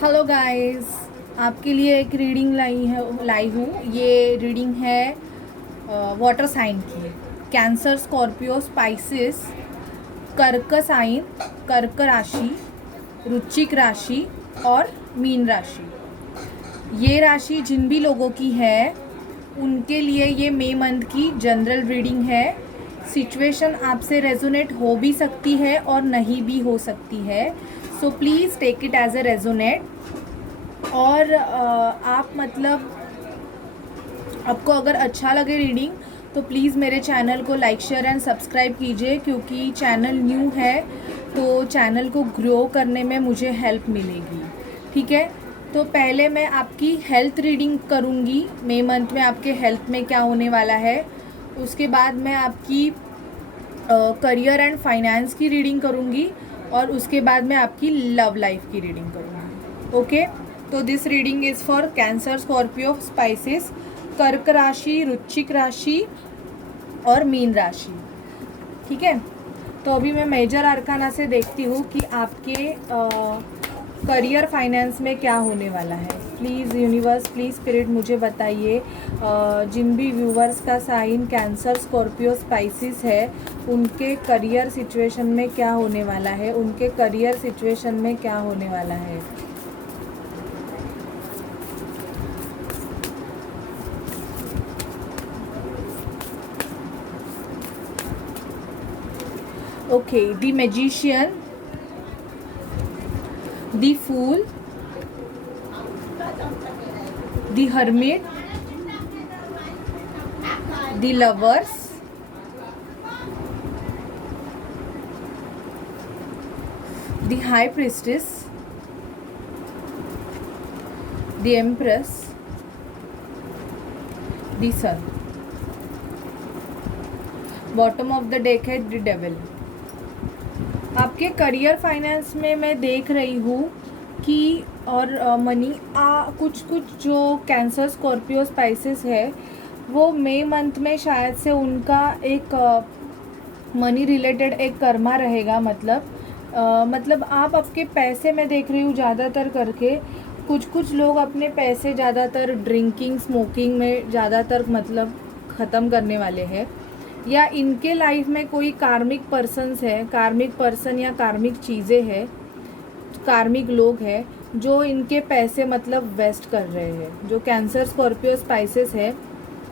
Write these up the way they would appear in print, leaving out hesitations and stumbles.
Hello guys, आपके लिए एक रीडिंग लाई हूँ। ये रीडिंग है वाटर साइन की। कैंसर, स्कॉर्पियो, स्पाइसिस, कर्क साइन, कर्क राशि, वृश्चिक राशि और मीन राशि। ये राशि जिन भी लोगों की है उनके लिए ये मई मंथ की जनरल रीडिंग है। सिचुएशन आपसे रेजोनेट हो भी सकती है और नहीं भी हो सकती है, so please take it as a resonate. और आप मतलब आपको अगर अच्छा लगे रीडिंग तो प्लीज़ मेरे चैनल को लाइक शेयर एंड सब्सक्राइब कीजिए, क्योंकि चैनल न्यू है तो चैनल को ग्रो करने में मुझे हेल्प मिलेगी। ठीक है, तो पहले मैं आपकी हेल्थ रीडिंग करूँगी। मई मंथ में आपके हेल्थ में क्या होने वाला है। उसके बाद मैं आपकी करियर एंड फाइनेंस की रीडिंग करूँगी और उसके बाद मैं आपकी लव लाइफ की रीडिंग करूँगी। ओके, तो this reading is for Cancer, Scorpio, Pisces, कर्क राशि, वृश्चिक राशि और मीन राशि। ठीक है, तो अभी मैं मेजर आर्काना से देखती हूँ कि आपके करियर फाइनेंस में क्या होने वाला है। प्लीज़ यूनिवर्स, प्लीज़ स्पिरिट मुझे बताइए जिन भी व्यूवर्स का साइन कैंसर, स्कॉर्पियो, स्पाइसिस है उनके करियर सिचुएशन में क्या होने वाला है, उनके करियर सिचुएशन में क्या होने वाला है। Okay, the magician, the fool, the hermit, the lovers, the high priestess, the empress, the sun. Bottom of the deck है द डेविल। आपके करियर फाइनेंस में मैं देख रही हूँ कि और मनी कुछ जो कैंसर, स्कॉर्पियो, स्पाइसिस है वो मई मंथ में शायद से उनका एक मनी रिलेटेड एक कर्मा रहेगा। मतलब आप आपके पैसे में देख रही हूँ ज़्यादातर करके कुछ लोग अपने पैसे ज़्यादातर ड्रिंकिंग, स्मोकिंग में ज़्यादातर मतलब ख़त्म करने वाले हैं, या इनके लाइफ में कोई कार्मिक पर्सन्स है, कार्मिक पर्सन या कार्मिक चीज़ें हैं, कार्मिक लोग हैं जो इनके पैसे मतलब वेस्ट कर रहे हैं। जो कैंसर, स्कॉर्पियो, स्पाइसेस है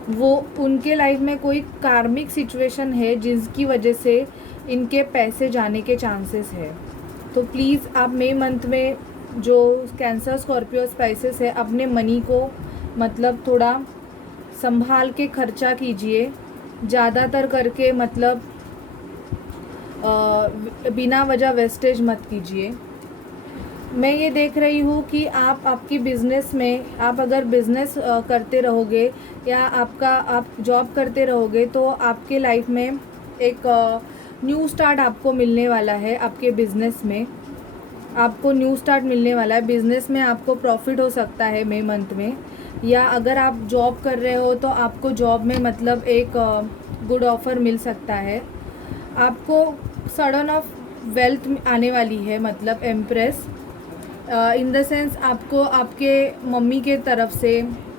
वो उनके लाइफ में कोई कार्मिक सिचुएशन है जिसकी वजह से इनके पैसे जाने के चांसेस है। तो प्लीज़ आप मई मंथ में जो कैंसर, स्कॉर्पियो, स्पाइसेस है अपने मनी को मतलब थोड़ा संभाल के खर्चा कीजिए, ज़्यादातर करके मतलब बिना वजह वेस्टेज मत कीजिए। मैं ये देख रही हूँ कि आप आपकी बिज़नेस में आप अगर बिज़नेस करते रहोगे या आप जॉब करते रहोगे तो आपके लाइफ में एक न्यू स्टार्ट आपको मिलने वाला है। आपके बिज़नेस में आपको न्यू स्टार्ट मिलने वाला है। बिज़नेस में आपको प्रॉफिट हो सकता है मई मंथ में, या अगर आप जॉब कर रहे हो तो आपको जॉब में मतलब एक गुड ऑफ़र मिल सकता है। आपको सडन ऑफ वेल्थ आने वाली है, मतलब एम्प्रेस इन द सेंस आपको आपके मम्मी के तरफ से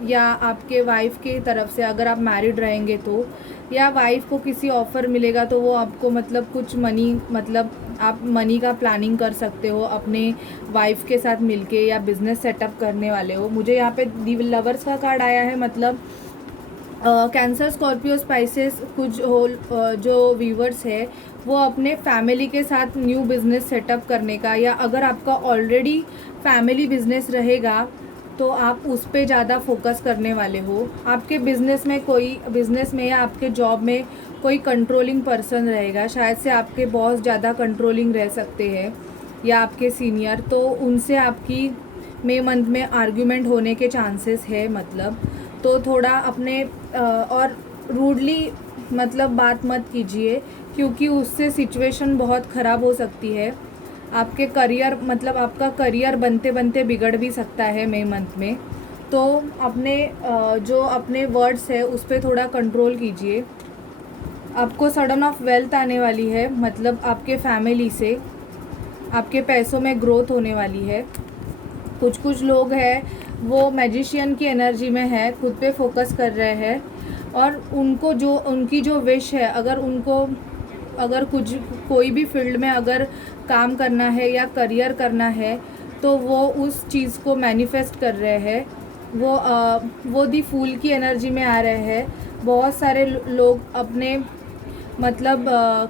या आपके वाइफ के तरफ से, अगर आप मैरिड रहेंगे तो, या वाइफ को किसी ऑफ़र मिलेगा तो वो आपको मतलब कुछ मनी मतलब आप मनी का प्लानिंग कर सकते हो अपने वाइफ के साथ मिलके, या बिज़नेस सेटअप करने वाले हो। मुझे यहाँ पे दी लवर्स का कार्ड आया है, मतलब कैंसर, स्कॉर्पियो, स्पाइसेस कुछ जो व्यूवर्स है वो अपने फैमिली के साथ न्यू बिज़नेस सेटअप करने का, या अगर आपका ऑलरेडी फैमिली बिज़नेस रहेगा तो आप उस पे ज़्यादा फोकस करने वाले हो। आपके बिज़नेस में या आपके जॉब में कोई कंट्रोलिंग पर्सन रहेगा, शायद से आपके बॉस ज़्यादा कंट्रोलिंग रह सकते हैं या आपके सीनियर, तो उनसे आपकी मई मंथ में आर्ग्यूमेंट होने के चांसेस है। मतलब तो थोड़ा अपने और रूडली मतलब बात मत कीजिए, क्योंकि उससे सिचुएशन बहुत ख़राब हो सकती है। आपके करियर मतलब आपका करियर बनते बनते बिगड़ भी सकता है मई मंथ में। तो अपने जो अपने वर्ड्स है उस पर थोड़ा कंट्रोल कीजिए। आपको सडन ऑफ वेल्थ आने वाली है, मतलब आपके फैमिली से आपके पैसों में ग्रोथ होने वाली है। कुछ कुछ लोग हैं वो मैजिशियन की एनर्जी में है, खुद पे फोकस कर रहे हैं और उनको जो उनकी जो विश है, अगर कुछ कोई भी फील्ड में अगर काम करना है या करियर करना है तो वो उस चीज़ को मैनिफेस्ट कर रहे हैं। वो दी फूल की एनर्जी में आ रहे हैं। बहुत सारे लोग अपने मतलब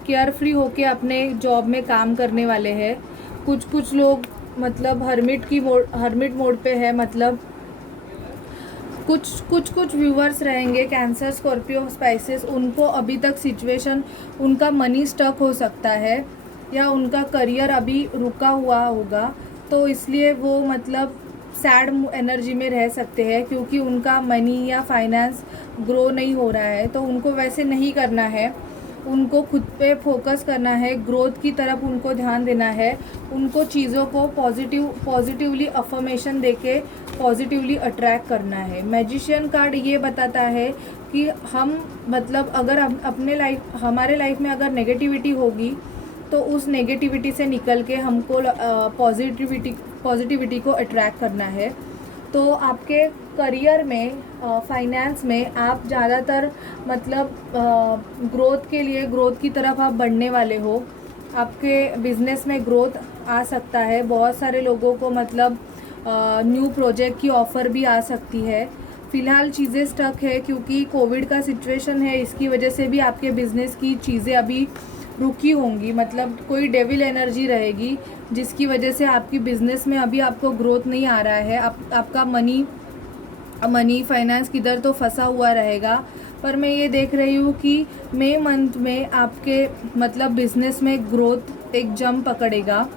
केयर फ्री होके अपने जॉब में काम करने वाले हैं। कुछ कुछ लोग मतलब हर्मिट मोड पे है। मतलब कुछ व्यूवर्स रहेंगे कैंसर, स्कॉर्पियो, स्पाइसेस, उनको अभी तक सिचुएशन, उनका मनी स्टक हो सकता है या उनका करियर अभी रुका हुआ होगा, तो इसलिए वो मतलब सैड एनर्जी में रह सकते हैं क्योंकि उनका मनी या फाइनेंस ग्रो नहीं हो रहा है। तो उनको वैसे नहीं करना है, उनको खुद पे फोकस करना है, ग्रोथ की तरफ उनको ध्यान देना है, उनको चीज़ों को पॉजिटिवली अफर्मेशन देके पॉजिटिवली अट्रैक्ट करना है। मैजिशियन कार्ड ये बताता है कि हम मतलब अगर हमारे लाइफ में अगर नेगेटिविटी होगी तो उस नेगेटिविटी से निकल के हमको पॉजिटिविटी को अट्रैक्ट करना है। तो आपके करियर में, फाइनेंस में आप ज़्यादातर मतलब ग्रोथ की तरफ आप बढ़ने वाले हो। आपके बिजनेस में ग्रोथ आ सकता है। बहुत सारे लोगों को मतलब न्यू प्रोजेक्ट की ऑफ़र भी आ सकती है। फ़िलहाल चीज़ें स्टक है क्योंकि कोविड का सिचुएशन है, इसकी वजह से भी आपके बिज़नेस की चीज़ें अभी रुकी होंगी। मतलब कोई डेविल एनर्जी रहेगी जिसकी वजह से आपकी बिज़नेस में अभी आपको ग्रोथ नहीं आ रहा है। आपका मनी फाइनेंस किधर तो फंसा हुआ रहेगा। पर मैं ये देख रही हूँ कि मई मंथ में आपके मतलब बिज़नेस में ग्रोथ एक जंप पकड़ेगा,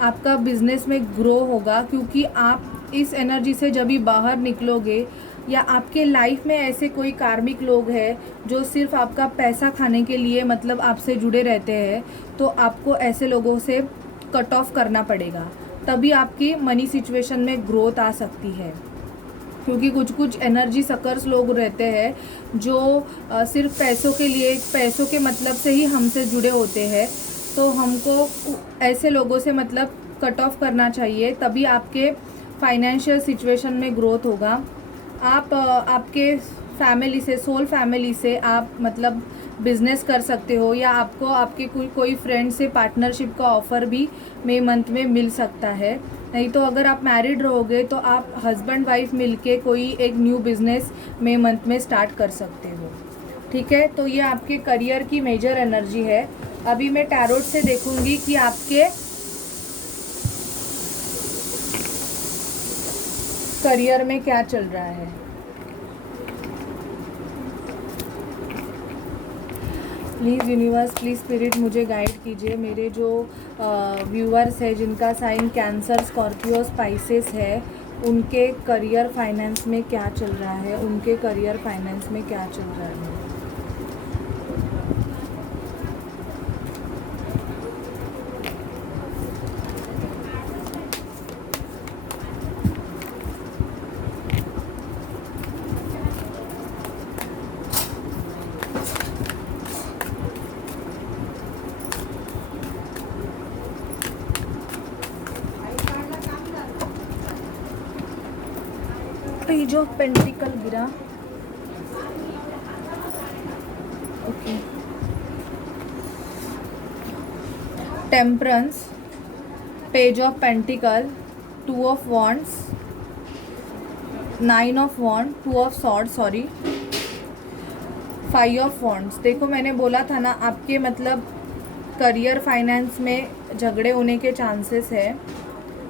आपका बिज़नेस में ग्रो होगा क्योंकि आप इस एनर्जी से जब भी बाहर निकलोगे या आपके लाइफ में ऐसे कोई कार्मिक लोग हैं जो सिर्फ आपका पैसा खाने के लिए मतलब आपसे जुड़े रहते हैं, तो आपको ऐसे लोगों से कट ऑफ करना पड़ेगा, तभी आपकी मनी सिचुएशन में ग्रोथ आ सकती है। क्योंकि कुछ एनर्जी सकर्स लोग रहते हैं जो सिर्फ पैसों के मतलब से ही हमसे जुड़े होते हैं। तो हमको ऐसे लोगों से मतलब कट ऑफ करना चाहिए, तभी आपके फाइनेंशियल सिचुएशन में ग्रोथ होगा। आप आपके सोल फैमिली से आप मतलब बिज़नेस कर सकते हो या आपको आपके कोई फ्रेंड से पार्टनरशिप का ऑफ़र भी मई मंथ में मिल सकता है। नहीं तो अगर आप मैरिड रहोगे तो आप हस्बैंड वाइफ मिलके कोई एक न्यू बिज़नेस मई मंथ में स्टार्ट कर सकते हो। ठीक है, तो ये आपके करियर की मेजर एनर्जी है। अभी मैं टैरोट से देखूंगी कि आपके करियर में क्या चल रहा है। प्लीज़ यूनिवर्स, प्लीज़ स्पिरिट मुझे गाइड कीजिए। मेरे जो व्यूअर्स है जिनका साइन कैंसर, स्कॉर्पियो, स्पाइसेस है, उनके करियर फाइनेंस में क्या चल रहा है, उनके करियर फाइनेंस में क्या चल रहा है। पेज ऑफ पेंटिकल गिरा। Okay, temperance, page of pentacle, 2 of wands, 9 of wand, 2 of sword, 5 of wands. देखो मैंने बोला था ना, आपके मतलब करियर फाइनेंस में झगड़े होने के चांसेस है।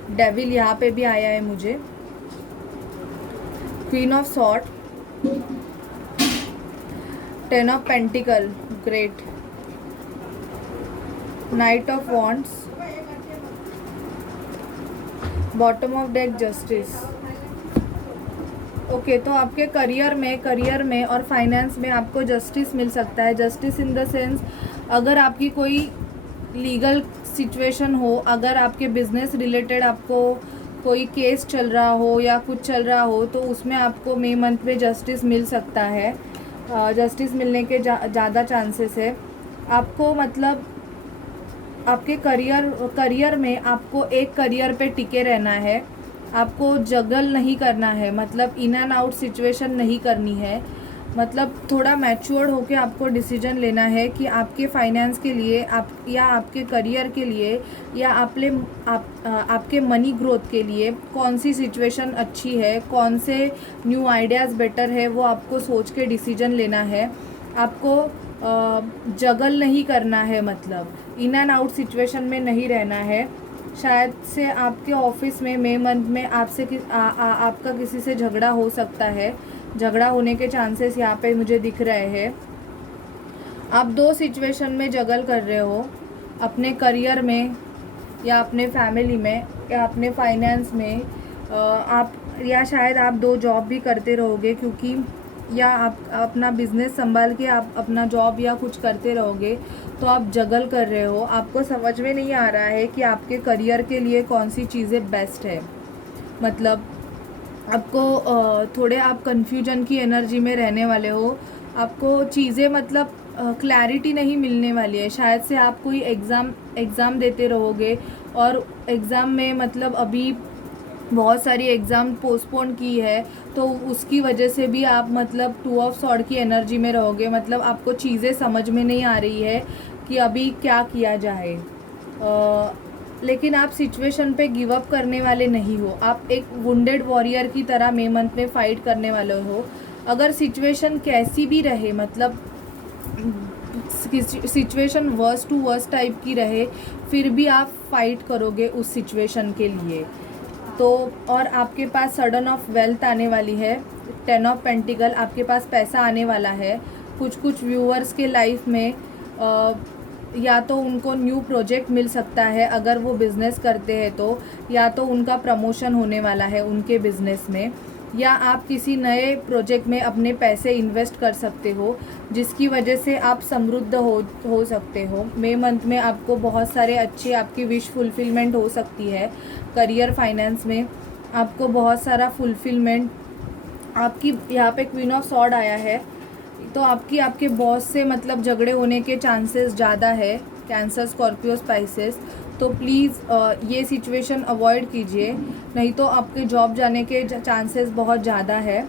डेविल यहाँ पे भी आया है मुझे। Queen of sword, 10 of pentacle, great, night of wands, bottom of deck, justice. Okay, तो आपके करियर में और फाइनेंस में आपको जस्टिस मिल सकता है। जस्टिस इन द सेंस, अगर आपकी कोई लीगल सिचुएशन हो, अगर आपके बिजनेस रिलेटेड आपको कोई केस चल रहा हो या कुछ चल रहा हो, तो उसमें आपको मई मंथ में जस्टिस मिल सकता है। जस्टिस मिलने के ज़्यादा चांसेस है। आपको मतलब आपके करियर में आपको एक करियर पे टिके रहना है। आपको जगल नहीं करना है, मतलब इन एंड आउट सिचुएशन नहीं करनी है। मतलब थोड़ा मैच्योर होके आपको डिसीजन लेना है कि आपके फाइनेंस के लिए आप या आपके करियर के लिए या आपके मनी ग्रोथ के लिए कौन सी सिचुएशन अच्छी है, कौन से न्यू आइडियाज़ बेटर है, वो आपको सोच के डिसीजन लेना है। आपको जगल नहीं करना है, मतलब इन एंड आउट सिचुएशन में नहीं रहना है। शायद से आपके ऑफिस में मई मंथ में आपका किसी से झगड़ा हो सकता है, झगड़ा होने के चांसेस यहाँ पे मुझे दिख रहे हैं। आप दो सिचुएशन में जगल कर रहे हो, अपने करियर में या अपने फैमिली में या अपने फाइनेंस में। आप या शायद आप दो जॉब भी करते रहोगे, क्योंकि या आप अपना बिजनेस संभाल के आप अपना जॉब या कुछ करते रहोगे, तो आप जगल कर रहे हो। आपको समझ में नहीं आ रहा है कि आपके करियर के लिए कौन सी चीज़ें बेस्ट है। मतलब आपको थोड़े आप कन्फ्यूजन की एनर्जी में रहने वाले हो। आपको चीज़ें मतलब क्लैरिटी नहीं मिलने वाली है। शायद से आप कोई एग्ज़ाम देते रहोगे और एग्ज़ाम में मतलब अभी बहुत सारी एग्ज़ाम पोस्टपोन की है, तो उसकी वजह से भी आप मतलब 2 ऑफ सॉर्ड की एनर्जी में रहोगे। मतलब आपको चीज़ें समझ में नहीं आ रही है कि अभी क्या किया जाए। लेकिन आप सिचुएशन पे गिव अप करने वाले नहीं हो। आप एक वुंडेड वॉरियर की तरह मई मंथ में फ़ाइट करने वाले हो। अगर सिचुएशन कैसी भी रहे, मतलब situation worst to worst type की रहे, फिर भी आप फाइट करोगे उस सिचुएशन के लिए। तो और आपके पास सडन ऑफ वेल्थ आने वाली है, 10 ऑफ पेंटिकल, आपके पास पैसा आने वाला है। कुछ व्यूअर्स के लाइफ में या तो उनको न्यू प्रोजेक्ट मिल सकता है अगर वो बिज़नेस करते हैं तो, या तो उनका प्रमोशन होने वाला है उनके बिज़नेस में, या आप किसी नए प्रोजेक्ट में अपने पैसे इन्वेस्ट कर सकते हो, जिसकी वजह से आप समृद्ध हो सकते हो। मई मंथ में आपको बहुत सारे अच्छे आपकी विश फुलफिलमेंट हो सकती है। करियर फाइनेंस में आपको बहुत सारा फुलफिलमेंट, आपकी यहाँ पे क्वीन ऑफ सॉर्ड आया है, तो आपके बॉस से मतलब झगड़े होने के चांसेस ज़्यादा है, कैंसर, स्कॉर्पियो, स्पाइसेस। तो प्लीज़ ये सिचुएशन अवॉइड कीजिए, नहीं तो आपके जॉब जाने के चांसेस बहुत ज़्यादा है।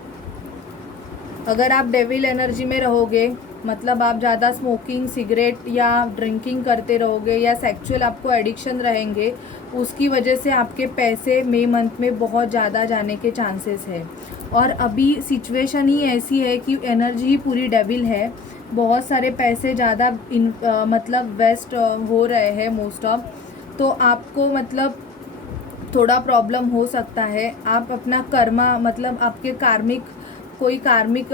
अगर आप डेविल एनर्जी में रहोगे, मतलब आप ज़्यादा स्मोकिंग, सिगरेट या ड्रिंकिंग करते रहोगे या सेक्सुअल आपको एडिक्शन रहेंगे, उसकी वजह से आपके पैसे मई मंथ में बहुत ज़्यादा जाने के चांसेस है। और अभी सिचुएशन ही ऐसी है कि एनर्जी ही पूरी डेविल है। बहुत सारे पैसे ज़्यादा मतलब वेस्ट हो रहे हैं मोस्ट ऑफ। तो आपको मतलब थोड़ा प्रॉब्लम हो सकता है। आप अपना कर्मा, मतलब आपके कोई कार्मिक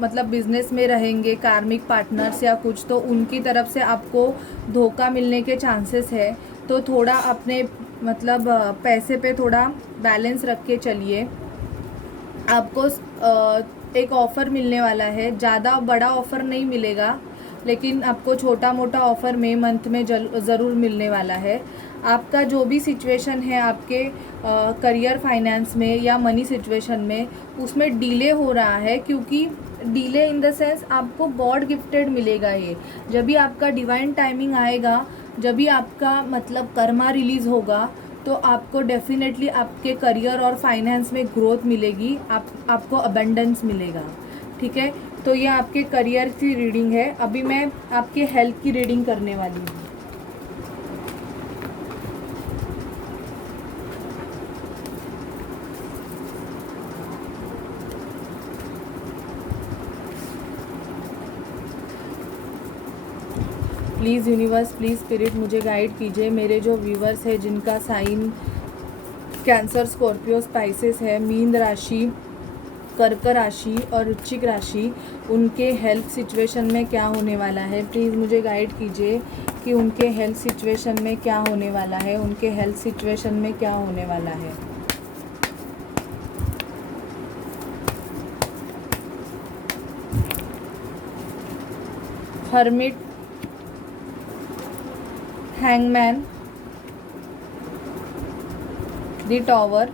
मतलब बिजनेस में रहेंगे, कार्मिक पार्टनर्स या कुछ, तो उनकी तरफ से आपको धोखा मिलने के चांसेस है। तो थोड़ा अपने मतलब पैसे पे थोड़ा बैलेंस रख के चलिए। आपको एक ऑफ़र मिलने वाला है, ज़्यादा बड़ा ऑफ़र नहीं मिलेगा, लेकिन आपको छोटा मोटा ऑफ़र मई मंथ में ज़रूर मिलने वाला है। आपका जो भी सिचुएशन है आपके करियर फाइनेंस में या मनी सिचुएशन में, उसमें डिले हो रहा है, क्योंकि डिले इन द सेंस आपको गॉड गिफ्टेड मिलेगा ये। जब भी आपका डिवाइन टाइमिंग आएगा, जब भी आपका मतलब कर्मा रिलीज़ होगा, तो आपको डेफिनेटली आपके करियर और फाइनेंस में ग्रोथ मिलेगी, आपको अबंडेंस मिलेगा। ठीक है, तो ये आपके करियर की रीडिंग है। अभी मैं आपके हेल्थ की रीडिंग करने वाली हूँ। प्लीज़ यूनिवर्स, प्लीज़ स्पिरिट मुझे गाइड कीजिए। मेरे जो व्यूवर्स हैं जिनका साइन कैंसर, स्कॉर्पियो, स्पाइसेस है, मीन राशि, कर्क राशि और वृश्चिक राशि, उनके हेल्थ सिचुएशन में क्या होने वाला है, प्लीज़ मुझे गाइड कीजिए कि उनके हेल्थ सिचुएशन में क्या होने वाला है, उनके हेल्थ सिचुएशन में क्या होने वाला है। Hermit, hangman, the tower,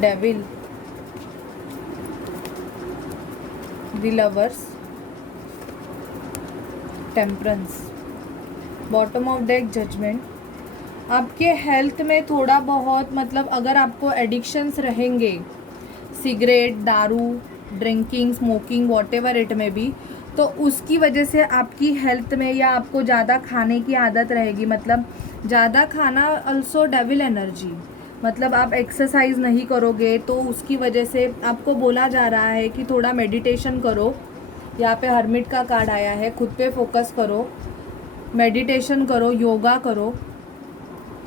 devil, the lovers, temperance, bottom of deck judgement, आपके हेल्थ में थोड़ा बहुत मतलब अगर आपको एडिक्शंस रहेंगे, सिगरेट, दारू, ड्रिंकिंग, स्मोकिंग, वॉटेवर इट में भी, तो उसकी वजह से आपकी हेल्थ में, या आपको ज़्यादा खाने की आदत रहेगी, मतलब ज़्यादा खाना अल्सो डेविल एनर्जी, मतलब आप एक्सरसाइज नहीं करोगे तो उसकी वजह से आपको बोला जा रहा है कि थोड़ा मेडिटेशन करो। यहाँ पे हर्मिट का कार्ड आया है, खुद पे फोकस करो, मेडिटेशन करो, योगा करो,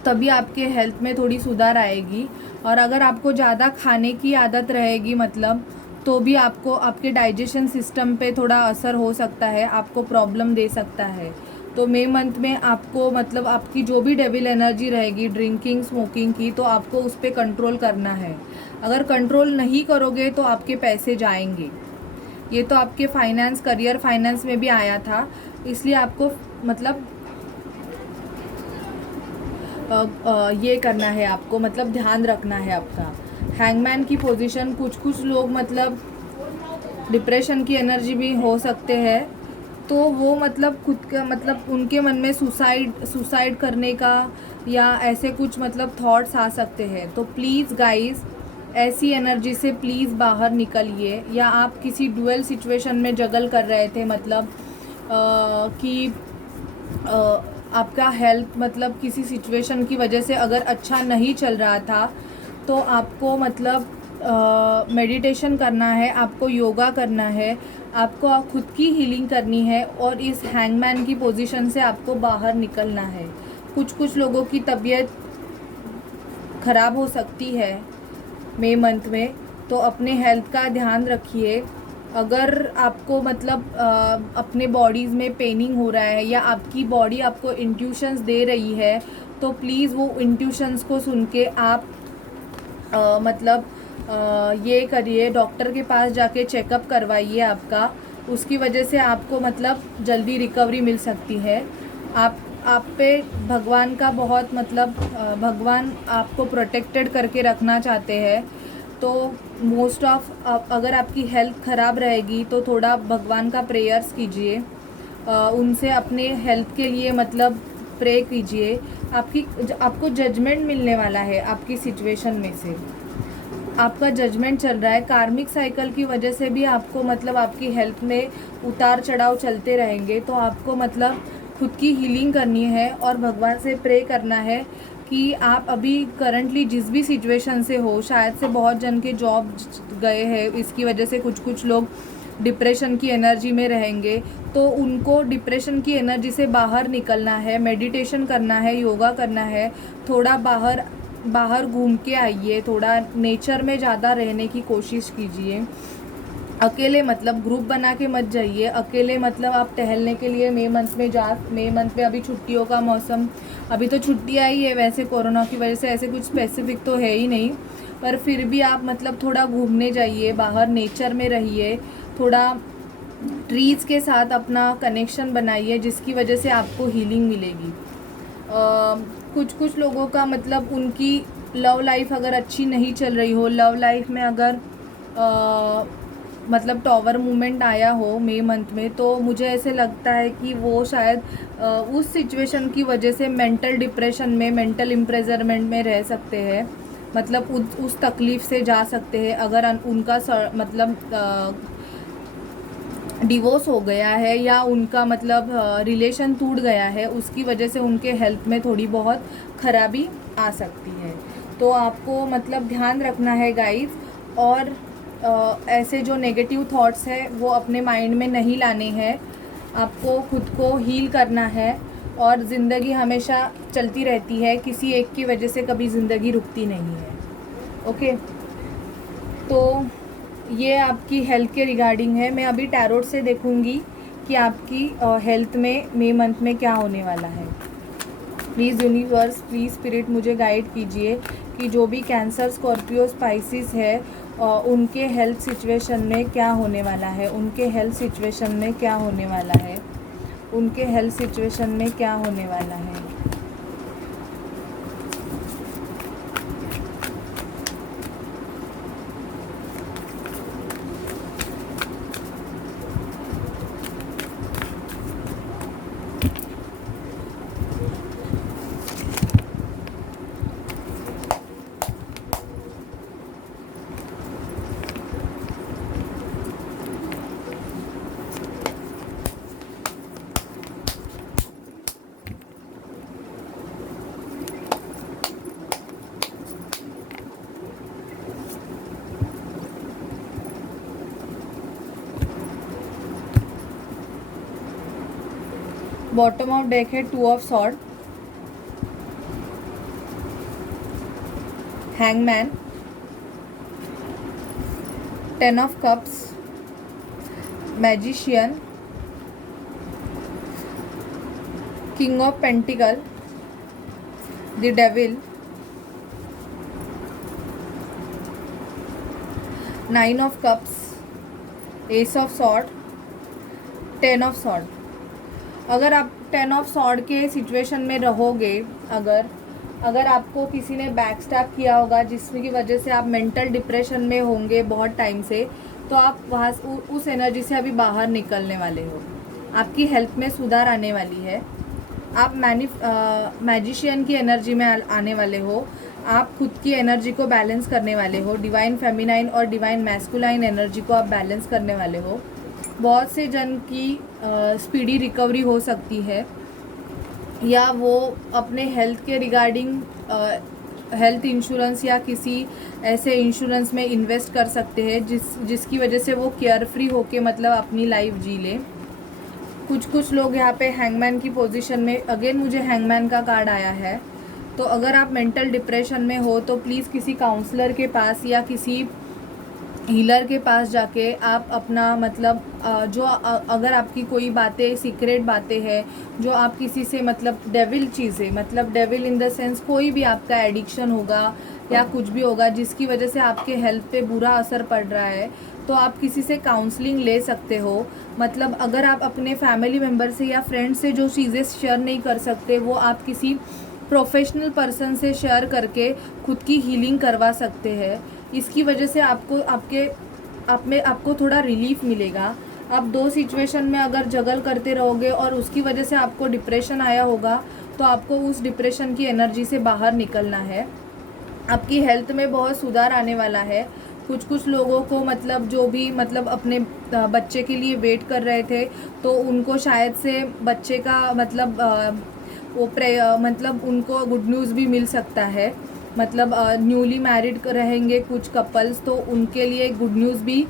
तभी आपके हेल्थ में थोड़ी सुधार आएगी। और अगर आपको ज़्यादा खाने की आदत रहेगी मतलब, तो भी आपको आपके डाइजेशन सिस्टम पे थोड़ा असर हो सकता है, आपको प्रॉब्लम दे सकता है। तो मई मंथ में आपको मतलब आपकी जो भी डेविल एनर्जी रहेगी ड्रिंकिंग, स्मोकिंग की, तो आपको उस पर कंट्रोल करना है। अगर कंट्रोल नहीं करोगे तो आपके पैसे जाएंगे। ये तो आपके फाइनेंस, करियर फाइनेंस में भी आया था, इसलिए आपको मतलब ये करना है, आपको मतलब ध्यान रखना है आपका। हैंगमैन की पोजीशन, कुछ लोग मतलब डिप्रेशन की एनर्जी भी हो सकते हैं, तो वो मतलब खुद का मतलब उनके मन में सुसाइड करने का या ऐसे कुछ मतलब थॉट्स आ सकते हैं। तो प्लीज़ गाइस, ऐसी एनर्जी से प्लीज़ बाहर निकलिए। या आप किसी डुअल सिचुएशन में जगल कर रहे थे, मतलब कि आपका हेल्थ मतलब किसी सिचुएशन की वजह से अगर अच्छा नहीं चल रहा था, तो आपको मतलब मेडिटेशन करना है, आपको योगा करना है, आपको खुद की हीलिंग करनी है, और इस हैंगमैन की पोजीशन से आपको बाहर निकलना है। कुछ लोगों की तबीयत ख़राब हो सकती है मई मंथ में, तो अपने हेल्थ का ध्यान रखिए। अगर आपको मतलब अपने बॉडीज़ में पेनिंग हो रहा है, या आपकी बॉडी आपको इंट्यूशंस दे रही है, तो प्लीज़ वो इंट्यूशंस को सुन के आप मतलब ये करिए, डॉक्टर के पास जाके चेकअप करवाइए आपका। उसकी वजह से आपको मतलब जल्दी रिकवरी मिल सकती है। आप पे भगवान का बहुत मतलब भगवान आपको प्रोटेक्टेड करके रखना चाहते हैं। तो मोस्ट ऑफ अगर आपकी हेल्थ ख़राब रहेगी तो थोड़ा भगवान का प्रेयर्स कीजिए, उनसे अपने हेल्थ के लिए मतलब प्रे कीजिए। आपको जजमेंट मिलने वाला है आपकी सिचुएशन में से, आपका जजमेंट चल रहा है। कार्मिक साइकिल की वजह से भी आपको मतलब आपकी हेल्थ में उतार चढ़ाव चलते रहेंगे, तो आपको मतलब खुद की हीलिंग करनी है और भगवान से प्रे करना है कि आप अभी करंटली जिस भी सिचुएशन से हो, शायद से बहुत जन के जॉब गए हैं, इसकी वजह से कुछ लोग डिप्रेशन की एनर्जी में रहेंगे, तो उनको डिप्रेशन की एनर्जी से बाहर निकलना है, मेडिटेशन करना है, योगा करना है, थोड़ा बाहर घूम के आइए, थोड़ा नेचर में ज़्यादा रहने की कोशिश कीजिए। अकेले मतलब ग्रुप बना के मत जाइए, अकेले मतलब आप टहलने के लिए मई मंथ में अभी छुट्टियों का मौसम, अभी तो छुट्टियाँ ही है, वैसे कोरोना की वजह से ऐसे कुछ स्पेसिफिक तो है ही नहीं, पर फिर भी आप मतलब थोड़ा घूमने जाइए, बाहर नेचर में रहिए, थोड़ा ट्रीज़ के साथ अपना कनेक्शन बनाइए, जिसकी वजह से आपको हीलिंग मिलेगी। कुछ लोगों का मतलब उनकी लव लाइफ अगर अच्छी नहीं चल रही हो, लव लाइफ में अगर मतलब टॉवर मूवमेंट आया हो मई मंथ में, तो मुझे ऐसे लगता है कि वो शायद उस सिचुएशन की वजह से मेंटल डिप्रेशन में, मेंटल इम्प्रेजरमेंट में रह सकते हैं, मतलब उस तकलीफ़ से जा सकते हैं। अगर उनका मतलब डिवोर्स हो गया है, या उनका मतलब रिलेशन टूट गया है, उसकी वजह से उनके हेल्थ में थोड़ी बहुत खराबी आ सकती है। तो आपको मतलब ध्यान रखना है गाइस, और ऐसे जो नेगेटिव थॉट्स है वो अपने माइंड में नहीं लाने हैं, आपको खुद को हील करना है। और ज़िंदगी हमेशा चलती रहती है, किसी एक की वजह से कभी ज़िंदगी रुकती नहीं है। ओके, तो ये आपकी हेल्थ के रिगार्डिंग है। मैं अभी टैरोट से देखूंगी कि आपकी हेल्थ में मई मंथ में क्या होने वाला है। प्लीज़ यूनिवर्स, प्लीज़ स्पिरिट मुझे गाइड कीजिए कि जो भी कैंसर, स्कॉर्पियो, स्पाइसिस है, उनके हेल्थ सिचुएशन में क्या होने वाला है, उनके हेल्थ सिचुएशन में क्या होने वाला है, उनके हेल्थ सिचुएशन में क्या होने वाला है। बॉटम ऑफ डेक है 2 of sword, hangman, 10 of cups, magician, king of pentacle, the devil, 9 of cups, S of sword, 10 of sword. अगर आप 10 ऑफ सॉर्ड के सिचुएशन में रहोगे, अगर आपको किसी ने बैक स्टैब किया होगा जिसकी की वजह से आप मेंटल डिप्रेशन में होंगे बहुत टाइम से, तो आप वहाँ उस एनर्जी से अभी बाहर निकलने वाले हो। आपकी हेल्थ में सुधार आने वाली है। आप मैजिशियन की एनर्जी में आने वाले हो। आप खुद की एनर्जी को बैलेंस करने वाले हो। डिवाइन फेमिनाइन और डिवाइन मैस्कुलाइन एनर्जी को आप बैलेंस करने वाले हो। बहुत से जन की स्पीडी रिकवरी हो सकती है, या वो अपने हेल्थ के रिगार्डिंग हेल्थ इंश्योरेंस या किसी ऐसे इंश्योरेंस में इन्वेस्ट कर सकते हैं जिसकी वजह से वो केयर फ्री होके मतलब अपनी लाइफ जी ले। कुछ लोग यहाँ पे हैंगमैन की पोजीशन में, अगेन मुझे हैंगमैन का कार्ड आया है। तो अगर आप मेंटल डिप्रेशन में हो तो प्लीज़ किसी काउंसलर के पास या किसी हीलर के पास जाके आप अपना मतलब जो अगर आपकी कोई बातें सीक्रेट बातें हैं जो आप किसी से मतलब डेविल चीज़ें, मतलब डेविल इन द सेंस कोई भी आपका एडिक्शन होगा या कुछ भी होगा जिसकी वजह से आपके हेल्थ पे बुरा असर पड़ रहा है, तो आप किसी से काउंसलिंग ले सकते हो। मतलब अगर आप अपने फैमिली मेम्बर से या फ्रेंड से जो चीज़ें शेयर नहीं कर सकते वो आप किसी प्रोफेशनल पर्सन से शेयर करके खुद की हीलिंग करवा सकते हैं। इसकी वजह से आपको थोड़ा रिलीफ मिलेगा। आप दो सिचुएशन में अगर जगल करते रहोगे और उसकी वजह से आपको डिप्रेशन आया होगा तो आपको उस डिप्रेशन की एनर्जी से बाहर निकलना है। आपकी हेल्थ में बहुत सुधार आने वाला है। कुछ लोगों को मतलब जो भी मतलब अपने बच्चे के लिए वेट कर रहे थे तो उनको शायद से बच्चे का मतलब मतलब उनको गुड न्यूज़ भी मिल सकता है। मतलब न्यूली मैरिड रहेंगे कुछ कपल्स तो उनके लिए गुड न्यूज़ भी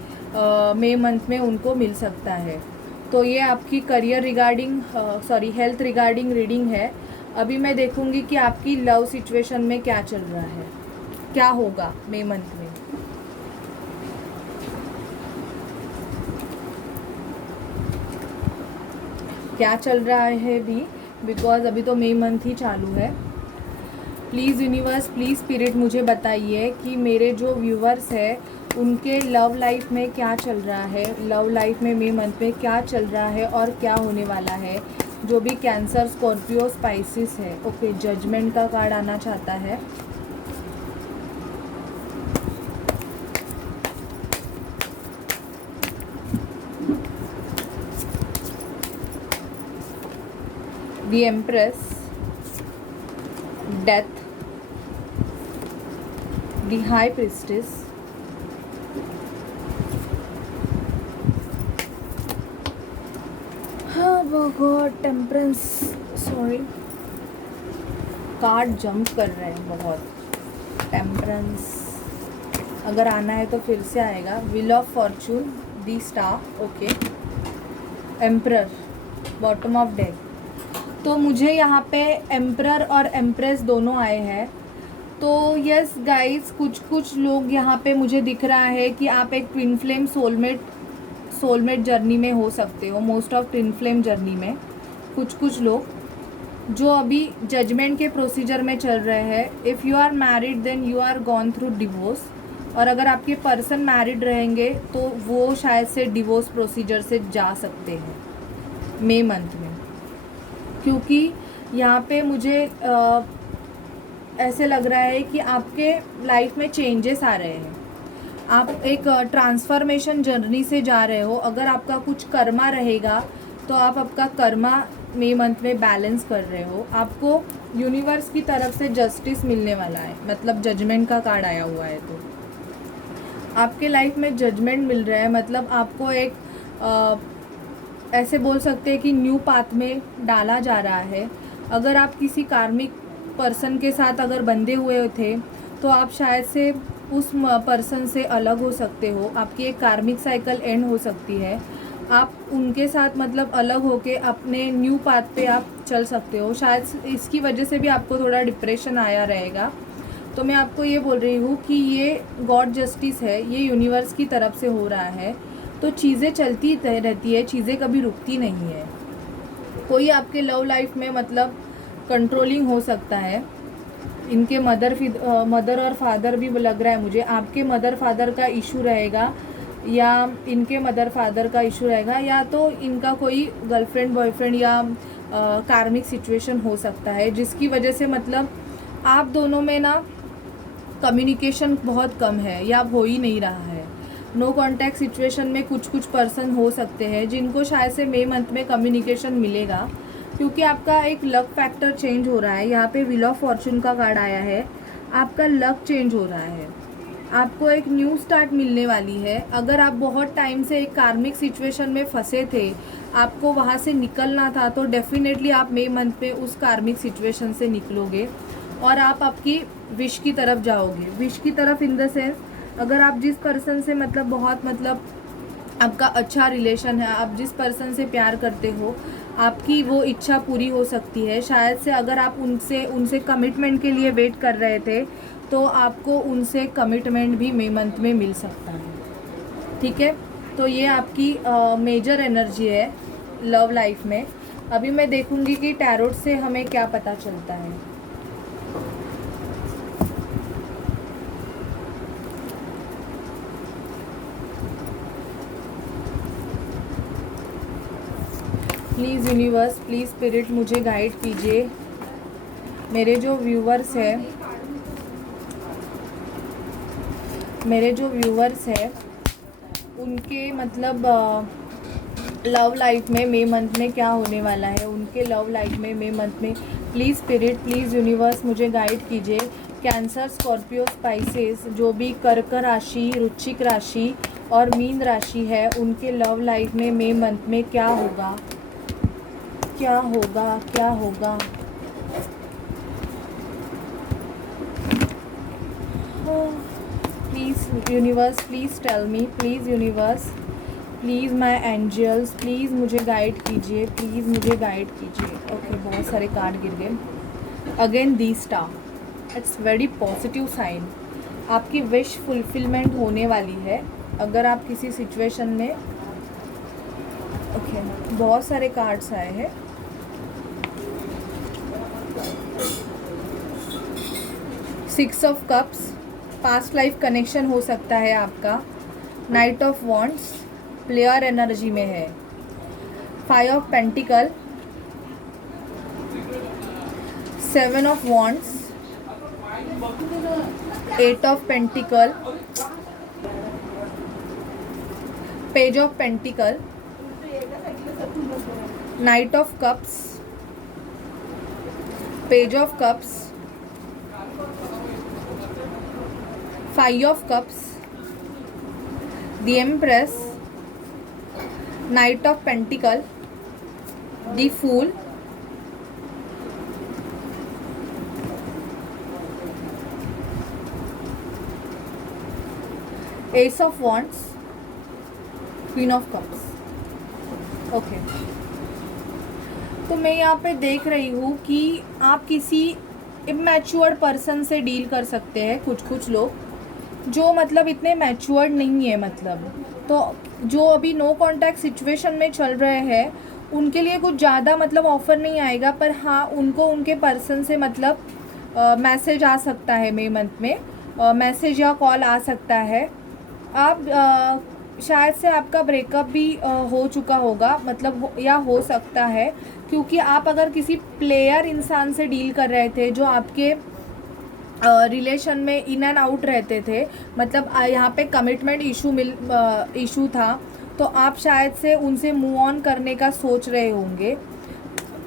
मई मंथ में उनको मिल सकता है। तो ये आपकी career regarding health regarding reading है। अभी मैं देखूंगी कि आपकी लव सिचुएशन में क्या चल रहा है, क्या होगा मई मंथ में। क्या चल रहा है भी, बिकॉज अभी तो मई मंथ ही चालू है। प्लीज़ यूनिवर्स, प्लीज़ स्पिरिट मुझे बताइए कि मेरे जो व्यूवर्स हैं उनके लव लाइफ में क्या चल रहा है, लव लाइफ में मई मंथ में क्या चल रहा है और क्या होने वाला है। जो भी कैंसर, स्कॉर्पियो, स्पाइसिस है। ओके, जजमेंट का कार्ड आना चाहता है। The empress, death, the high priestess, God, temperance, sorry card jump कर रहे हैं बहुत। टेम्परेंस अगर आना है तो फिर से आएगा। Wheel of Fortune, the star, okay, emperor, bottom of deck. तो मुझे यहाँ पे एम्परर और एम्प्रेस दोनों आए हैं। तो यस गाइस, कुछ लोग यहाँ पे मुझे दिख रहा है कि आप एक ट्विन फ्लेम सोलमेट जर्नी में हो सकते हो। Most of twin flame journey में कुछ लोग जो अभी जजमेंट के प्रोसीजर में चल रहे हैं। If you are married then you are gone through divorce, और अगर आपके पर्सन मैरिड रहेंगे तो वो शायद से डिवोर्स प्रोसीजर से जा सकते हैं मई मंथ में। क्योंकि यहाँ पे मुझे ऐसे लग रहा है कि आपके लाइफ में चेंजेस आ रहे हैं। आप एक ट्रांसफॉर्मेशन जर्नी से जा रहे हो। अगर आपका कुछ कर्मा रहेगा तो आप आपका कर्मा मई मंथ में बैलेंस कर रहे हो। आपको यूनिवर्स की तरफ से जस्टिस मिलने वाला है, मतलब जजमेंट का कार्ड आया हुआ है। तो आपके लाइफ में जजमेंट मिल रहा है, मतलब आपको एक ऐसे बोल सकते हैं कि न्यू पाथ में डाला जा रहा है। अगर आप किसी कार्मिक पर्सन के साथ अगर बंधे हुए थे तो आप शायद से उस पर्सन से अलग हो सकते हो। आपकी एक कार्मिक साइकिल एंड हो सकती है। आप उनके साथ मतलब अलग होके अपने न्यू पाथ पे आप चल सकते हो। शायद इसकी वजह से भी आपको थोड़ा डिप्रेशन आया रहेगा। तो मैं आपको ये बोल रही हूँ कि ये गॉड जस्टिस है, ये यूनिवर्स की तरफ से हो रहा है। तो चीज़ें चलती रहती है, चीज़ें कभी रुकती नहीं है। कोई आपके लव लाइफ में मतलब कंट्रोलिंग हो सकता है। इनके मदर और फादर भी लग रहा है मुझे, आपके मदर फादर का इशू रहेगा या इनके मदर फादर का इशू रहेगा, या तो इनका कोई गर्लफ्रेंड बॉयफ्रेंड या कार्मिक सिचुएशन हो सकता है, जिसकी वजह से मतलब आप दोनों में ना कम्युनिकेशन बहुत कम है या हो ही नहीं रहा है। नो कांटेक्ट सिचुएशन में कुछ पर्सन हो सकते हैं जिनको शायद से मई मंथ में कम्युनिकेशन मिलेगा, क्योंकि आपका एक लक फैक्टर चेंज हो रहा है। यहाँ पे व्हील ऑफ फॉर्चून का कार्ड आया है, आपका लक चेंज हो रहा है, आपको एक न्यू स्टार्ट मिलने वाली है। अगर आप बहुत टाइम से एक कार्मिक सिचुएशन में फंसे थे, आपको वहाँ से निकलना था, तो डेफिनेटली आप मई मंथ में उस कार्मिक सिचुएशन से निकलोगे और आप आपकी विश की तरफ जाओगे। विश की तरफ इन द सेंस, अगर आप जिस पर्सन से मतलब बहुत मतलब आपका अच्छा रिलेशन है, आप जिस पर्सन से प्यार करते हो, आपकी वो इच्छा पूरी हो सकती है। शायद से अगर आप उनसे कमिटमेंट के लिए वेट कर रहे थे, तो आपको उनसे कमिटमेंट भी मई मंथ में मिल सकता है। ठीक है, तो ये आपकी मेजर एनर्जी है लव लाइफ में। अभी मैं देखूंगी कि टैरोट से हमें क्या पता चलता है। प्लीज़ यूनिवर्स, प्लीज़ स्पिरिट मुझे गाइड कीजिए। मेरे जो व्यूवर्स हैं उनके मतलब लव लाइफ में मई मंथ में क्या होने वाला है, उनके लव लाइफ में मई मंथ में। प्लीज़ स्पिरिट, प्लीज़ यूनिवर्स मुझे गाइड कीजिए। कैंसर, स्कॉर्पियो, स्पाइसेस, जो भी कर्क राशि, वृश्चिक राशि और मीन राशि है, उनके लव लाइफ में मई मंथ में क्या होगा, क्या होगा, क्या होगा। Please universe, please tell me, please universe, please my angels, please मुझे गाइड कीजिए, प्लीज़ मुझे गाइड कीजिए। ओके, बहुत सारे कार्ड गिर गए। Again the star, it's very positive sign. आपकी विश फुलफिलमेंट होने वाली है अगर आप किसी सिचुएशन में। ओके, बहुत सारे कार्ड्स आए हैं। Six of cups, past life connection हो सकता है आपका। Knight of wands, player energy में है। Five of pentacle, seven of wands, eight of pentacle, page of pentacle, knight of cups, page of cups, five of cups, the empress, knight of pentacle, the fool, ace of wands, queen of cups. Okay, तो मैं यहाँ पे देख रही हूँ कि आप किसी इमैच्योर्ड पर्सन से डील कर सकते हैं। कुछ लोग जो मतलब इतने मैच्योर्ड नहीं है, मतलब तो जो अभी नो कांटेक्ट सिचुएशन में चल रहे हैं, उनके लिए कुछ ज़्यादा मतलब ऑफ़र नहीं आएगा, पर हाँ उनको उनके पर्सन से मतलब मैसेज आ सकता है मई मंथ में, मैसेज या कॉल आ सकता है। आप शायद से आपका ब्रेकअप भी हो चुका होगा, मतलब या हो सकता है, क्योंकि आप अगर किसी प्लेयर इंसान से डील कर रहे थे जो आपके रिलेशन में इन एंड आउट रहते थे, मतलब यहाँ पे कमिटमेंट इशू था, तो आप शायद से उनसे मूव ऑन करने का सोच रहे होंगे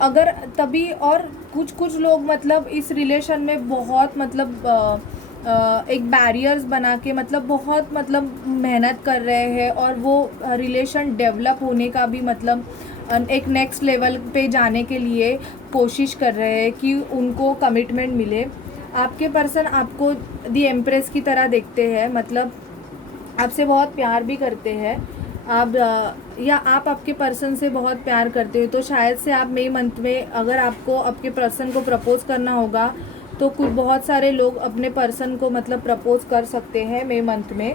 अगर तभी। और कुछ लोग मतलब इस रिलेशन में बहुत मतलब एक बैरियर्स बना के मतलब बहुत मतलब मेहनत कर रहे हैं, और वो रिलेशन डेवलप होने का भी मतलब एक नेक्स्ट लेवल पे जाने के लिए कोशिश कर रहे हैं कि उनको कमिटमेंट मिले। आपके पर्सन आपको दी एम्प्रेस की तरह देखते हैं, मतलब आपसे बहुत प्यार भी करते हैं, या आप आपके पर्सन से बहुत प्यार करते हो, तो शायद से आप मई मंथ में अगर आपको आपके पर्सन को प्रपोज़ करना होगा तो कुछ बहुत सारे लोग अपने पर्सन को मतलब प्रपोज़ कर सकते हैं मई मंथ में।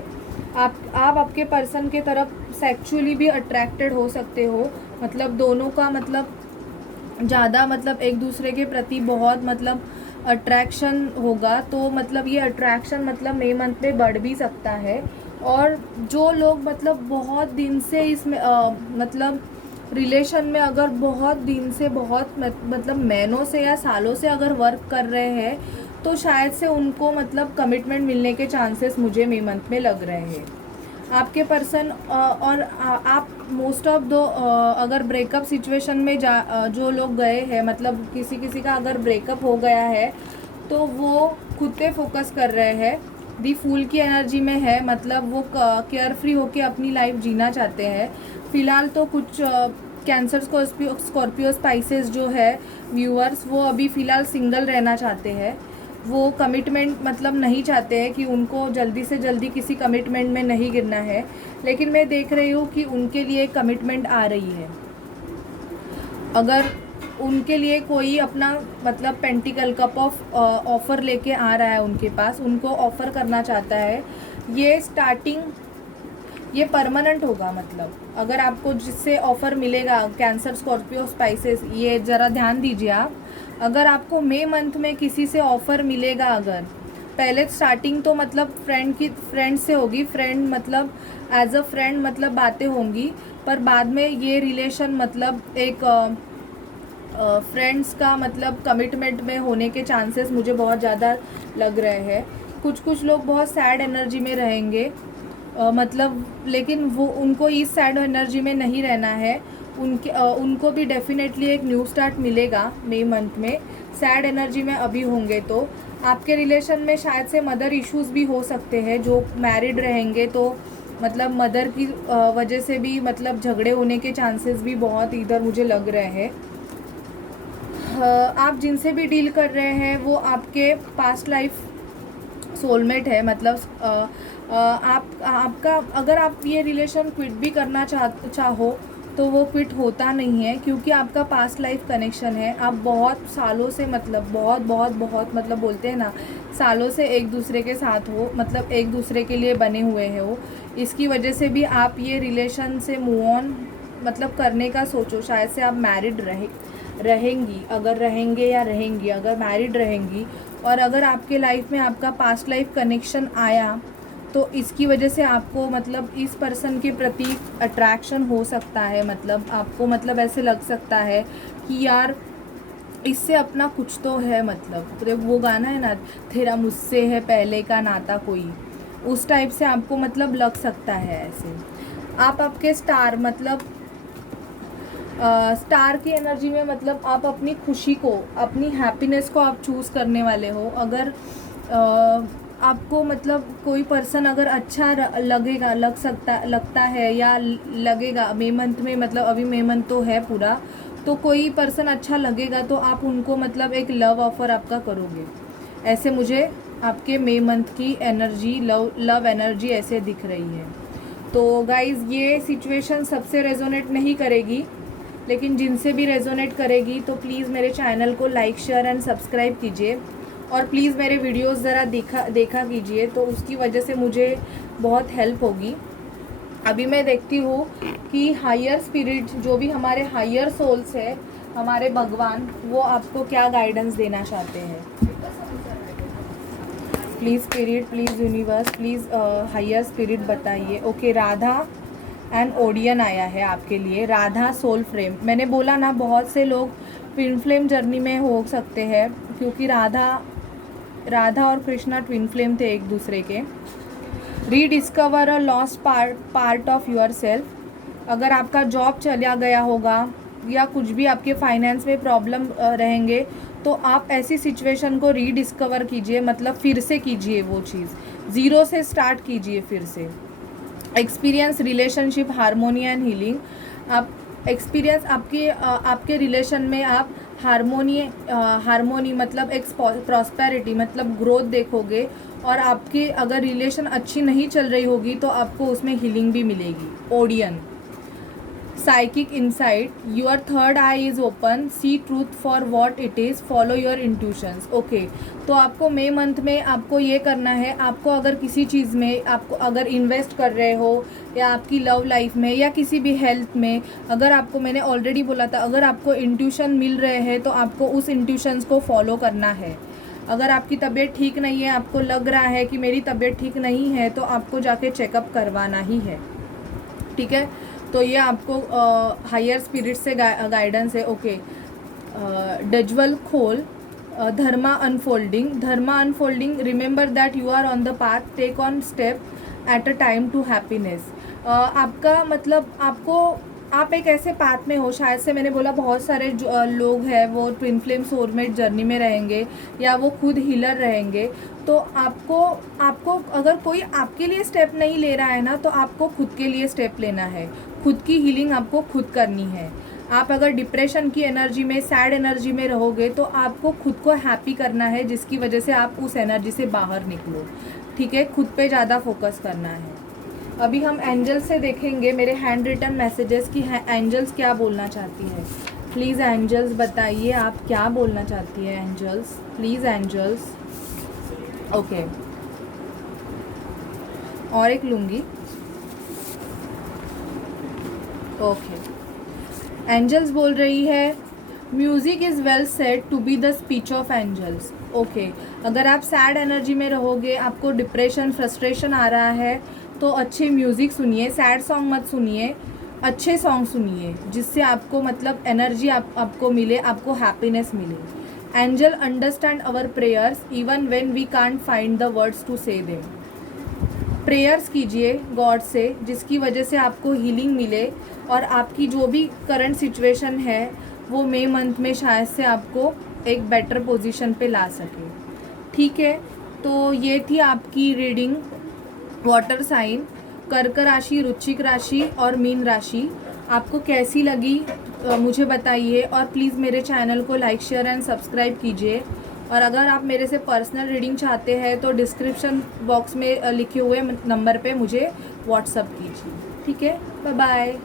आप आपके पर्सन के तरफ सेक्सुअली भी अट्रैक्टेड हो सकते हो, मतलब दोनों का मतलब ज़्यादा मतलब एक दूसरे के प्रति बहुत मतलब अट्रैक्शन होगा। तो मतलब ये अट्रैक्शन मतलब मई मंथ में बढ़ भी सकता है। और जो लोग मतलब बहुत दिन से इसमें मतलब रिलेशन में अगर बहुत दिन से बहुत मतलब महीनों से या सालों से अगर वर्क कर रहे हैं तो शायद से उनको मतलब कमिटमेंट मिलने के चांसेस मुझे मई मंथ में लग रहे हैं। आपके पर्सन और आप मोस्ट ऑफ दो अगर ब्रेकअप सिचुएशन में जो लोग गए हैं, मतलब किसी का अगर ब्रेकअप हो गया है तो वो खुद पे फोकस कर रहे हैं, दी फूल की एनर्जी में है, मतलब वो केयर फ्री होके अपनी लाइफ जीना चाहते हैं। फ़िलहाल तो कुछ कैंसर स्कॉर्पियो स्पाइसेस जो है व्यूअर्स, वो अभी फ़िलहाल सिंगल रहना चाहते हैं। वो कमिटमेंट मतलब नहीं चाहते हैं कि उनको जल्दी से जल्दी किसी कमिटमेंट में नहीं गिरना है, लेकिन मैं देख रही हूँ कि उनके लिए कमिटमेंट आ रही है। अगर उनके लिए कोई अपना मतलब पेंटिकल कप ऑफ ऑफ़र लेके आ रहा है उनके पास, उनको ऑफ़र करना चाहता है, ये स्टार्टिंग ये परमानेंट होगा। मतलब अगर आपको जिससे ऑफ़र मिलेगा कैंसर स्कॉर्पियो स्पाइसेस, ये ज़रा ध्यान दीजिए आप। अगर आपको मई मंथ में किसी से ऑफ़र मिलेगा, अगर पहले स्टार्टिंग तो मतलब फ्रेंड से होगी, फ्रेंड मतलब एज अ फ्रेंड मतलब बातें होंगी, पर बाद में ये रिलेशन मतलब एक फ्रेंड्स का मतलब कमिटमेंट में होने के चांसेस मुझे बहुत ज़्यादा लग रहे हैं। कुछ लोग बहुत सैड एनर्जी में रहेंगे, मतलब लेकिन वो उनको इस सैड एनर्जी में नहीं रहना है। उनको भी डेफिनेटली एक न्यू स्टार्ट मिलेगा मई मंथ में। सैड एनर्जी में अभी होंगे तो आपके रिलेशन में शायद से मदर इश्यूज़ भी हो सकते हैं। जो मैरिड रहेंगे तो मतलब मदर की वजह से भी मतलब झगड़े होने के चांसेस भी बहुत इधर मुझे लग रहे हैं। आप जिनसे भी डील कर रहे हैं वो आपके पास्ट लाइफ सोलमेट है। मतलब आपका अगर आप ये रिलेशन क्विट भी करना चाहो तो वो क्विट होता नहीं है, क्योंकि आपका पास्ट लाइफ कनेक्शन है। आप बहुत सालों से मतलब बहुत मतलब बोलते हैं ना, सालों से एक दूसरे के साथ हो, मतलब एक दूसरे के लिए बने हुए हो। इसकी वजह से भी आप ये रिलेशन से मूव ऑन मतलब करने का सोचो। शायद से आप मैरिड रहेंगी, अगर रहेंगे या रहेंगी, अगर मैरिड रहेंगी और अगर आपके लाइफ में आपका पास्ट लाइफ कनेक्शन आया तो इसकी वजह से आपको मतलब इस पर्सन के प्रति अट्रैक्शन हो सकता है। मतलब आपको मतलब ऐसे लग सकता है कि यार इससे अपना कुछ तो है, मतलब वो गाना है ना, तेरा मुझसे है पहले का नाता कोई, उस टाइप से आपको मतलब लग सकता है ऐसे। आप आपके स्टार मतलब स्टार की एनर्जी में मतलब आप अपनी खुशी को, अपनी हैप्पीनेस को आप चूज़ करने वाले हो। अगर आपको मतलब कोई पर्सन अगर अच्छा लगता है या लगेगा मई मंथ में, मतलब अभी मई मंथ तो है पूरा, तो कोई पर्सन अच्छा लगेगा तो आप उनको मतलब एक लव ऑफ़र आपका करोगे। ऐसे मुझे आपके मई मंथ की एनर्जी लव एनर्जी ऐसे दिख रही है। तो गाइज़ ये सिचुएशन सबसे रेजोनेट नहीं करेगी, लेकिन जिनसे भी रेजोनेट करेगी तो प्लीज़ मेरे चैनल को लाइक शेयर एंड सब्सक्राइब कीजिए और प्लीज़ मेरे वीडियोस ज़रा देखा कीजिए, तो उसकी वजह से मुझे बहुत हेल्प होगी। अभी मैं देखती हूँ कि हायर स्पिरिट, जो भी हमारे हायर सोल्स है, हमारे भगवान, वो आपको क्या गाइडेंस देना चाहते हैं। Please spirit, please universe, please higher spirit बताइए। ओके, राधा एंड ओडियन आया है आपके लिए। राधा सोल फ्रेम, मैंने बोला ना बहुत से लोग ट्विन फ्लेम जर्नी में हो सकते हैं, क्योंकि राधा और कृष्णा ट्विन फ्लेम थे एक दूसरे के। Rediscover a lost part of your self. अगर आपका जॉब चला गया होगा या कुछ भी आपके फाइनेंस में प्रॉब्लम रहेंगे तो आप ऐसी सिचुएशन को रीडिस्कवर कीजिए, मतलब फिर से कीजिए वो चीज़, ज़ीरो से स्टार्ट कीजिए फिर से। Experience relationship harmony and healing. आप एक्सपीरियंस आपके रिलेशन में आप हारमोनी मतलब एक प्रॉस्पेरिटी मतलब ग्रोथ देखोगे। और आपके अगर रिलेशन अच्छी नहीं चल रही होगी तो आपको उसमें हीलिंग भी मिलेगी। Odin, psychic insight, your third eye is open, see truth for what it is, follow your intuitions. Okay, तो आपको मई मंथ में आपको ये करना है, आपको अगर किसी चीज़ में आपको अगर इन्वेस्ट कर रहे हो या आपकी लव लाइफ में या किसी भी हेल्थ में, अगर आपको, मैंने ऑलरेडी बोला था, अगर आपको इंट्यूशन मिल रहे हैं तो आपको उस इंट्यूशंस को फॉलो करना है। अगर आपकी तबीयत ठीक नहीं है, आपको लग रहा है कि मेरी तबीयत ठीक नहीं है, तो आपको जाके चेकअप करवाना ही है। ठीक है, तो ये आपको हायर स्पिरिट से गाइडेंस है। ओके, डजवल खोल, dharma unfolding, remember that you are on the path, take on step at a time to happiness. आपका मतलब आप एक ऐसे पाथ में हो, शायद से मैंने बोला बहुत सारे लोग हैं वो ट्विन फ्लेम सोलमेट जर्नी में रहेंगे या वो खुद हीलर रहेंगे। तो आपको अगर कोई आपके लिए स्टेप नहीं ले रहा है ना, तो आपको खुद के लिए स्टेप लेना है। खुद की हीलिंग आपको खुद करनी है। आप अगर डिप्रेशन की एनर्जी में, सैड एनर्जी में रहोगे तो आपको खुद को हैप्पी करना है, जिसकी वजह से आप उस एनर्जी से बाहर निकलो। ठीक है, खुद पे ज़्यादा फोकस करना है। अभी हम एंजल्स से देखेंगे मेरे हैंड रिटन मैसेजेस की एंजल्स क्या बोलना चाहती है। प्लीज़ एंजल्स बताइए आप क्या बोलना चाहती है। Angels, please angels. ओके, और एक लूँगी। ओके, एंजल्स बोल रही है music is well said to be the speech of angels. Okay, अगर आप सैड एनर्जी में रहोगे, आपको डिप्रेशन फ्रस्ट्रेशन आ रहा है, तो अच्छे म्यूज़िक सुनिए, सैड सॉन्ग मत सुनिए, अच्छे सॉन्ग सुनिए, जिससे आपको मतलब एनर्जी आपको मिले, आपको हैप्पीनेस मिले। Angel understand our prayers even when we can't find the words to say them. Prayers कीजिए गॉड से, जिसकी वजह से आपको हीलिंग मिले और आपकी जो भी करंट सिचुएशन है वो मई मंथ में शायद से आपको एक बेटर पोजीशन पे ला सके। ठीक है, तो ये थी आपकी रीडिंग वाटर साइन, कर्क राशि, वृश्चिक राशि और मीन राशि। आपको कैसी लगी मुझे बताइए, और प्लीज़ मेरे चैनल को लाइक शेयर एंड सब्सक्राइब कीजिए। और अगर आप मेरे से पर्सनल रीडिंग चाहते हैं तो डिस्क्रिप्शन बॉक्स में लिखे हुए नंबर पे मुझे व्हाट्सअप कीजिए। ठीक है, बाय बाय।